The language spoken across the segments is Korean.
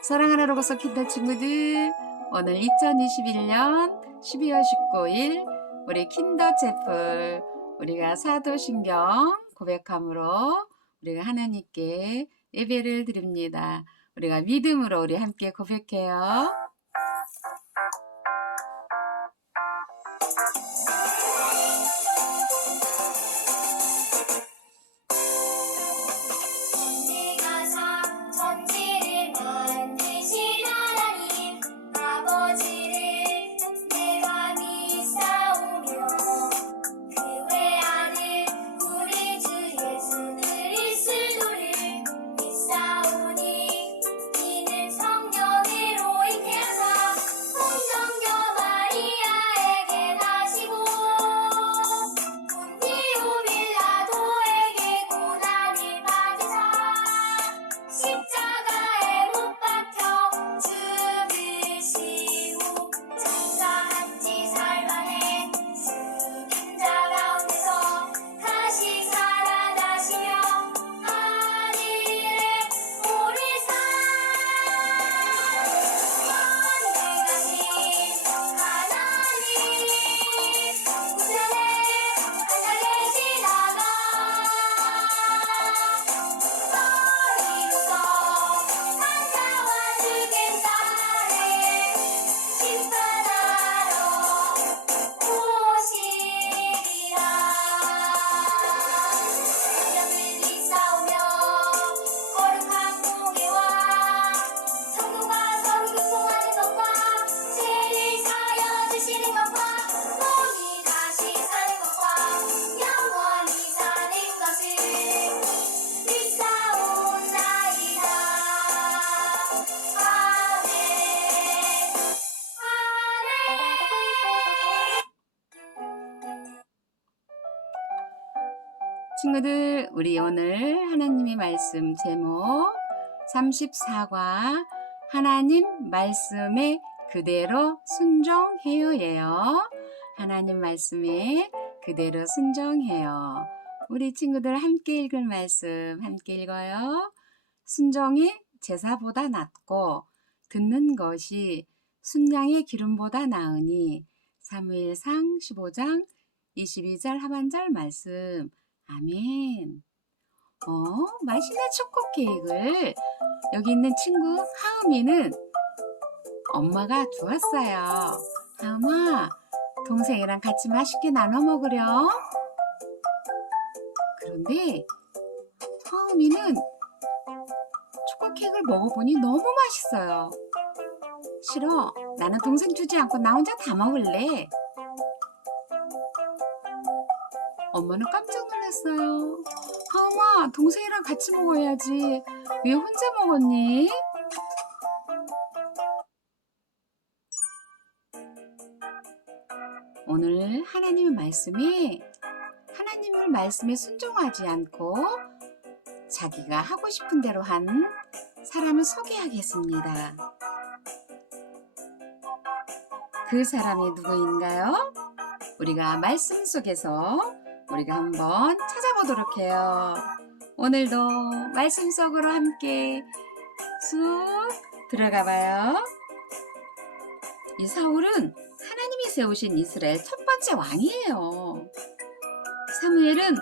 사랑하는 로고서 킨더 친구들 오늘 2021년 12월 19일 우리 킨더 채플 우리가 사도신경 고백함으로 우리가 하나님께 예배를 드립니다. 우리가 믿음으로 우리 함께 고백해요. 친구들, 우리 오늘 하나님의 말씀 제목 34과 하나님 말씀에 그대로 순종해요예요. 하나님 말씀에 그대로 순종해요. 우리 친구들 함께 읽을 말씀 함께 읽어요. 순종이 제사보다 낫고 듣는 것이 순양의 기름보다 나으니 사무엘상 15장 22절 하반절 말씀 아멘. 어, 맛있는 초코 케이크를 여기 있는 친구 하음이는 엄마가 주었어요. 하음아, 동생이랑 같이 맛있게 나눠 먹으렴. 그런데 하음이는 초코 케이크를 먹어보니 너무 맛있어요. 싫어. 나는 동생 주지 않고 나 혼자 다 먹을래. 엄마는 깜짝 놀랐어요. 하음아, 동생이랑 같이 먹어야지. 왜 혼자 먹었니? 오늘 하나님의 말씀이 하나님의 말씀에 순종하지 않고 자기가 하고 싶은 대로 한 사람을 소개하겠습니다. 그 사람이 누구인가요? 우리가 말씀 속에서 우리가 한번 찾아보도록 해요. 오늘도 말씀 속으로 함께 쑥 들어가 봐요. 이 사울은 하나님이 세우신 이스라엘 첫 번째 왕이에요. 사무엘은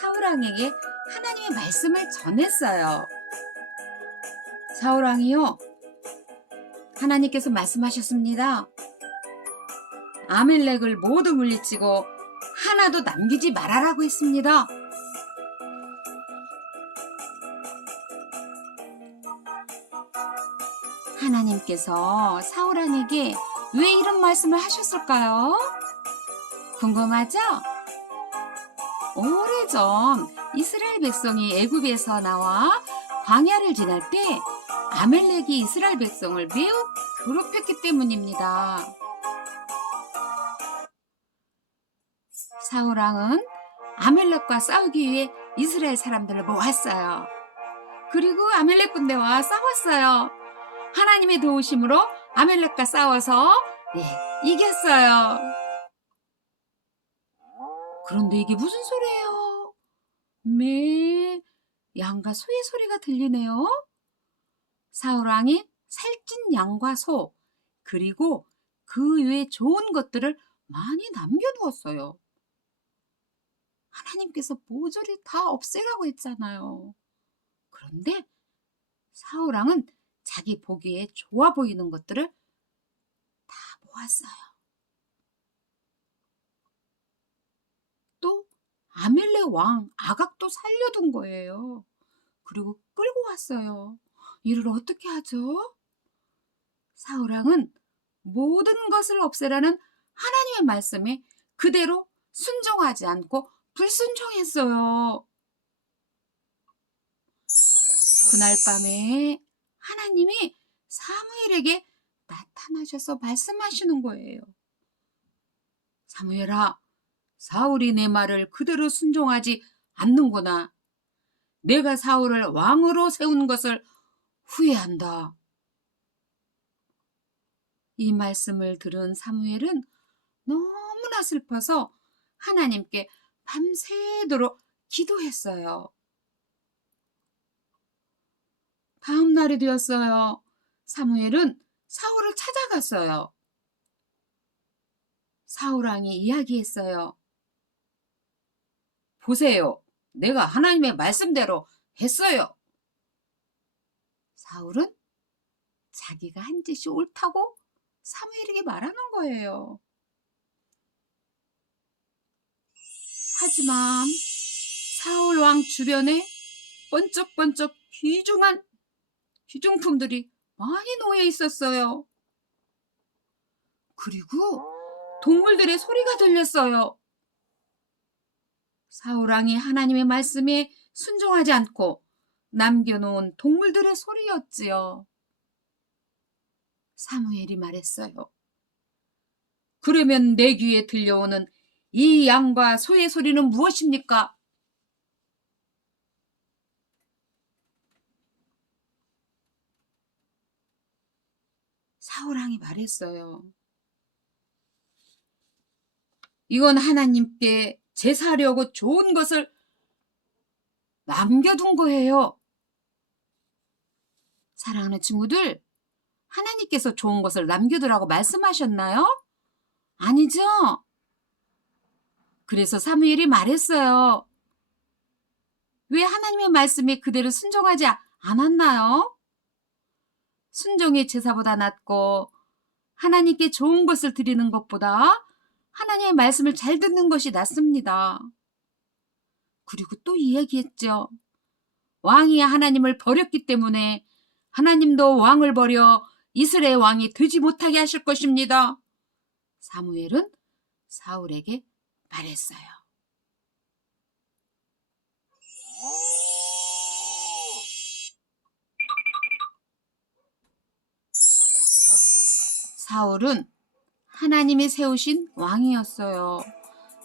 사울 왕에게 하나님의 말씀을 전했어요. 사울 왕이요. 하나님께서 말씀하셨습니다. 아멜렉을 모두 물리치고 하나도 남기지 말아라고 했습니다. 하나님께서 사울왕에게 왜 이런 말씀을 하셨을까요? 궁금하죠? 오래전 이스라엘 백성이 애굽에서 나와 광야를 지날 때 아멜렉이 이스라엘 백성을 매우 괴롭혔기 때문입니다. 사울왕은 아멜렉과 싸우기 위해 이스라엘 사람들을 모았어요. 그리고 아멜렉 군대와 싸웠어요. 하나님의 도우심으로 아멜렉과 싸워서 네, 이겼어요. 그런데 이게 무슨 소리예요? 매, 양과 소의 소리가 들리네요. 사울 왕이 살찐 양과 소, 그리고 그 외에 좋은 것들을 많이 남겨두었어요. 하나님께서 모조리 다 없애라고 했잖아요. 그런데 사우랑은 자기 보기에 좋아 보이는 것들을 다 모았어요. 또 아멜레 왕 아각도 살려둔 거예요. 그리고 끌고 왔어요. 이를 어떻게 하죠? 사우랑은 모든 것을 없애라는 하나님의 말씀에 그대로 순종하지 않고 불순종했어요. 그날 밤에 하나님이 사무엘에게 나타나셔서 말씀하시는 거예요. 사무엘아, 사울이 내 말을 그대로 순종하지 않는구나. 내가 사울을 왕으로 세운 것을 후회한다. 이 말씀을 들은 사무엘은 너무나 슬퍼서 하나님께 밤새도록 기도했어요. 다음 날이 되었어요. 사무엘은 사울을 찾아갔어요. 사울왕이 이야기했어요. 보세요. 내가 하나님의 말씀대로 했어요. 사울은 자기가 한 짓이 옳다고 사무엘에게 말하는 거예요. 하지만 사울 왕 주변에 번쩍번쩍 귀중한 귀중품들이 많이 놓여 있었어요. 그리고 동물들의 소리가 들렸어요. 사울 왕이 하나님의 말씀에 순종하지 않고 남겨놓은 동물들의 소리였지요. 사무엘이 말했어요. 그러면 내 귀에 들려오는 이 양과 소의 소리는 무엇입니까? 사울왕이 말했어요. 이건 하나님께 제사하려고 좋은 것을 남겨둔 거예요. 사랑하는 친구들, 하나님께서 좋은 것을 남겨두라고 말씀하셨나요? 아니죠? 그래서 사무엘이 말했어요. 왜 하나님의 말씀에 그대로 순종하지 않았나요? 순종이 제사보다 낫고 하나님께 좋은 것을 드리는 것보다 하나님의 말씀을 잘 듣는 것이 낫습니다. 그리고 또 이야기했죠. 왕이 하나님을 버렸기 때문에 하나님도 왕을 버려 이스라엘 왕이 되지 못하게 하실 것입니다. 사무엘은 사울에게 말했어요. 사울은 하나님이 세우신 왕이었어요.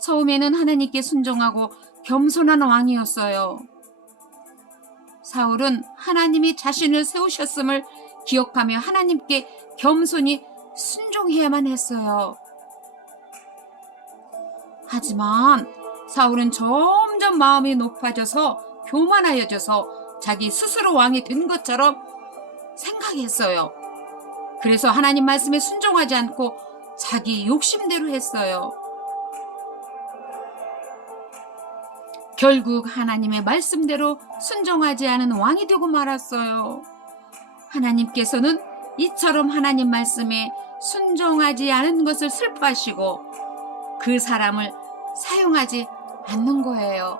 처음에는 하나님께 순종하고 겸손한 왕이었어요. 사울은 하나님이 자신을 세우셨음을 기억하며 하나님께 겸손히 순종해야만 했어요. 하지만 사울은 점점 마음이 높아져서 교만하여져서 자기 스스로 왕이 된 것처럼 생각했어요. 그래서 하나님 말씀에 순종하지 않고 자기 욕심대로 했어요. 결국 하나님의 말씀대로 순종하지 않은 왕이 되고 말았어요. 하나님께서는 이처럼 하나님 말씀에 순종하지 않은 것을 슬퍼하시고 그 사람을 사용하지 않는 거예요.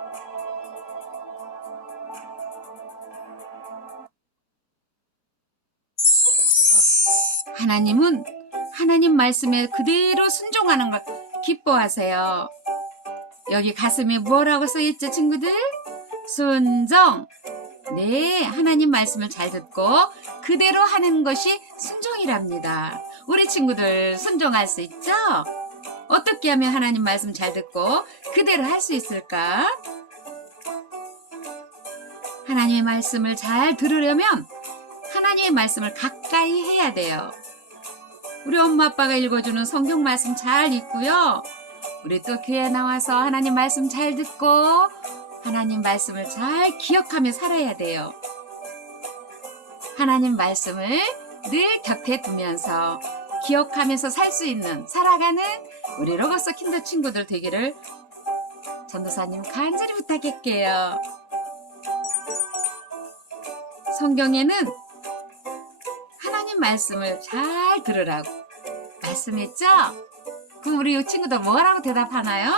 하나님은 하나님 말씀에 그대로 순종하는 걸 기뻐하세요. 여기 가슴에 뭐라고 써있죠, 친구들? 순종. 네, 하나님 말씀을 잘 듣고 그대로 하는 것이 순종이랍니다. 우리 친구들 순종할 수 있죠? 어떻게 하면 하나님 말씀 잘 듣고 그대로 할 수 있을까? 하나님의 말씀을 잘 들으려면 하나님의 말씀을 가까이 해야 돼요. 우리 엄마 아빠가 읽어주는 성경 말씀 잘 읽고요. 우리 또 교회 나와서 하나님 말씀 잘 듣고 하나님 말씀을 잘 기억하며 살아야 돼요. 하나님 말씀을 늘 곁에 두면서 기억하면서 살 수 있는 살아가는 우리 로고스 킨더 친구들 되기를 전도사님 간절히 부탁할게요. 성경에는 하나님 말씀을 잘 들으라고 말씀했죠? 그럼 우리 친구들 뭐라고 대답하나요?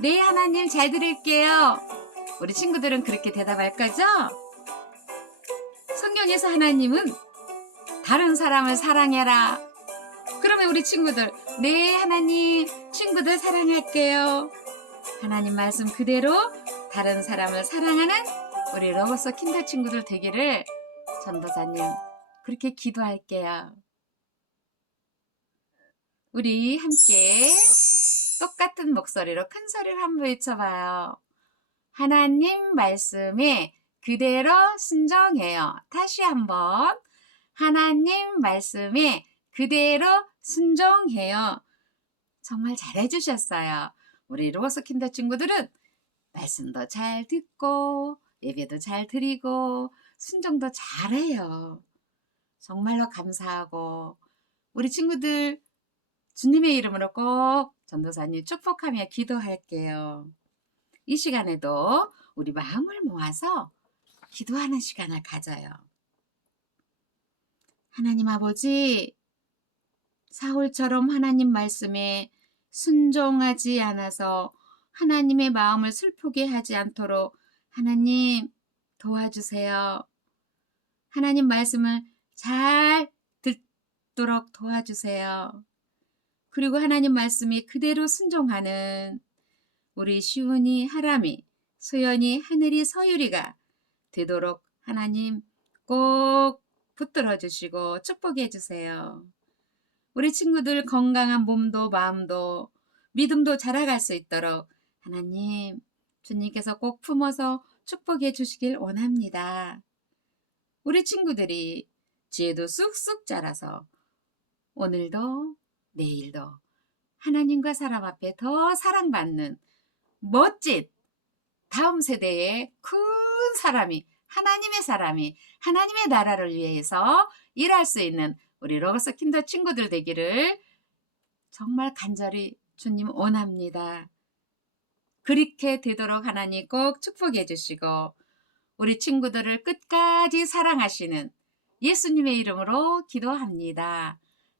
네, 하나님 잘 들을게요. 우리 친구들은 그렇게 대답할 거죠? 성경에서 하나님은 다른 사람을 사랑해라. 그러면 우리 친구들, 네, 하나님, 친구들 사랑할게요. 하나님 말씀 그대로 다른 사람을 사랑하는 우리 로버서 킨더 친구들 되기를 전도사님 그렇게 기도할게요. 우리 함께 똑같은 목소리로 큰 소리를 한번 외쳐봐요. 하나님 말씀에 그대로 순종해요. 다시 한번. 하나님 말씀에 그대로 순종해요. 정말 잘해주셨어요. 우리 로버스 킨더 친구들은 말씀도 잘 듣고 예배도 잘 드리고 순종도 잘해요. 정말로 감사하고 우리 친구들 주님의 이름으로 꼭 전도사님 축복하며 기도할게요. 이 시간에도 우리 마음을 모아서 기도하는 시간을 가져요. 하나님 아버지, 사울처럼 하나님 말씀에 순종하지 않아서 하나님의 마음을 슬프게 하지 않도록 하나님 도와주세요. 하나님 말씀을 잘 듣도록 도와주세요. 그리고 하나님 말씀이 그대로 순종하는 우리 시온이 하람이, 소연이 하늘이 서유리가 되도록 하나님 꼭 붙들어 주시고 축복해 주세요. 우리 친구들 건강한 몸도 마음도 믿음도 자라갈 수 있도록 하나님 주님께서 꼭 품어서 축복해 주시길 원합니다. 우리 친구들이 지혜도 쑥쑥 자라서 오늘도 내일도 하나님과 사람 앞에 더 사랑받는 멋진 다음 세대의 큰 사람이 하나님의 사람이 하나님의 나라를 위해서 일할 수 있는 우리 로버스 킨더 친구들 되기를 정말 간절히 주님 원합니다. 그렇게 되도록 하나님 꼭 축복해 주시고 우리 친구들을 끝까지 사랑하시는 예수님의 이름으로 기도합니다.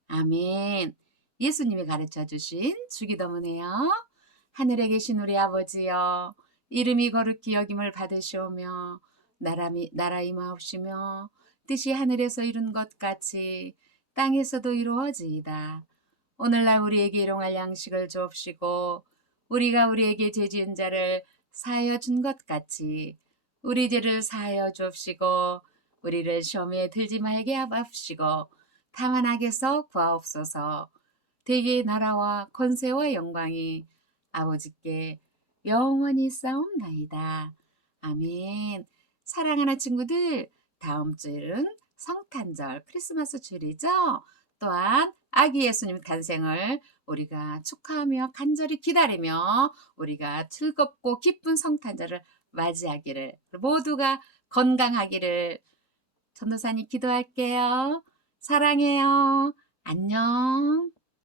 아멘. 예수님이 가르쳐 주신 주기도문이에요. 하늘에 계신 우리 아버지여 이름이 거룩히 여김을 받으시오며 나라미, 나라 임하옵시며 뜻이 하늘에서 이룬 것 같이 땅에서도 이루어지이다. 오늘날 우리에게 일용할 양식을 주옵시고 우리가 우리에게 죄 지은 자를 사하여 준 것 같이 우리 죄를 사하여 주옵시고 우리를 시험에 들지 말게 하옵시고 다만 악에서 구하옵소서 대개의 나라와 권세와 영광이 아버지께 영원히 싸움나이다. 아멘. 사랑하는 친구들, 다음 주일은 성탄절 크리스마스 주일이죠. 또한 아기 예수님 탄생을 우리가 축하하며 간절히 기다리며 우리가 즐겁고 기쁜 성탄절을 맞이하기를 모두가 건강하기를 전도사님 기도할게요. 사랑해요. 안녕.